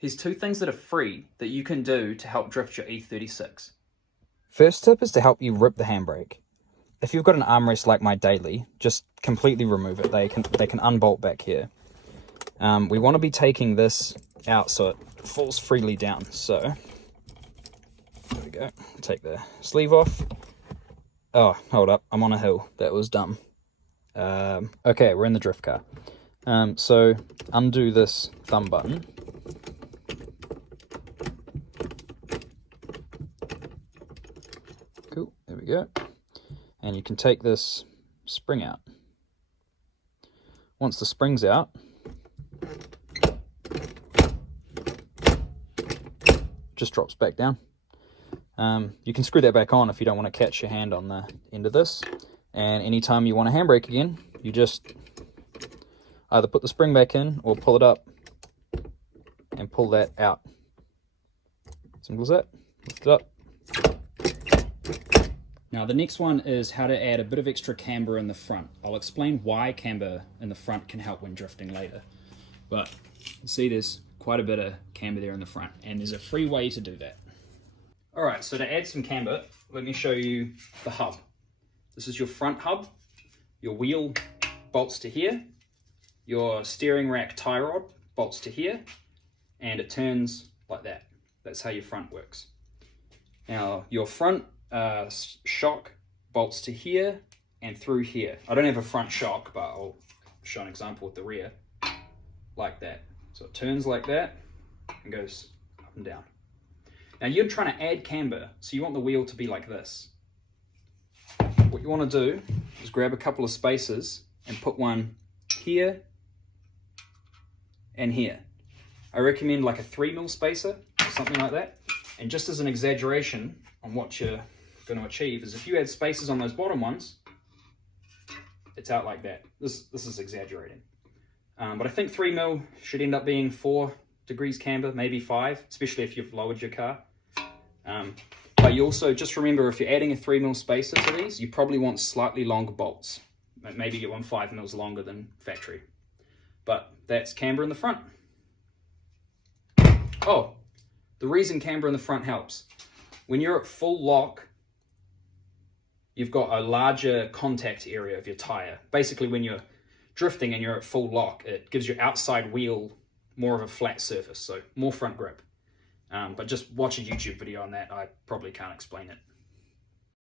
Here's 2 things that are free that you can do to help drift your E36. First tip is to help you rip the handbrake. If you've got an armrest like my daily, just completely remove it. They can unbolt back here. We want to be taking this out so it falls freely down. So there we go. Take the sleeve off. Oh, hold up. I'm on a hill. That was dumb. Okay, we're in the drift car. So undo this thumb button. Cool, there we go. And you can take this spring out. Once the spring's out, just drops back down. You can screw that back on if you don't want to catch your hand on the end of this. And anytime you want a handbrake again, you just either put the spring back in or pull it up and pull that out. Simple as that. Lift it up. Now the next one is how to add a bit of extra camber in the front. I'll explain why camber in the front can help when drifting later. But you see there's quite a bit of camber there in the front, and there's a free way to do that. Alright, so to add some camber, let me show you the hub. This is your front hub. Your wheel bolts to here. Your steering rack tie rod bolts to here, and it turns like that. That's how your front works. Now your front shock bolts to here and through here. I don't have a front shock, but I'll show an example with the rear. Like that. So it turns like that and goes up and down. Now you're trying to add camber, so you want the wheel to be like this. What you want to do is grab a couple of spacers and put one here and here. I recommend like a 3mm spacer or something like that. And just as an exaggeration on what you're going to achieve is if you add spacers on those bottom ones, it's out like that. This is exaggerating. But I think 3mm should end up being 4 degrees camber, maybe 5, especially if you've lowered your car. But you also, just remember, if you're adding a 3mm spacer to these, you probably want slightly longer bolts. Maybe get one 5mm longer than factory. But that's camber in the front. Oh, the reason camber in the front helps. When you're at full lock, you've got a larger contact area of your tire. Basically, when you're drifting and you're at full lock, it gives your outside wheel more of a flat surface, so more front grip. But just watch a YouTube video on that. I probably can't explain it.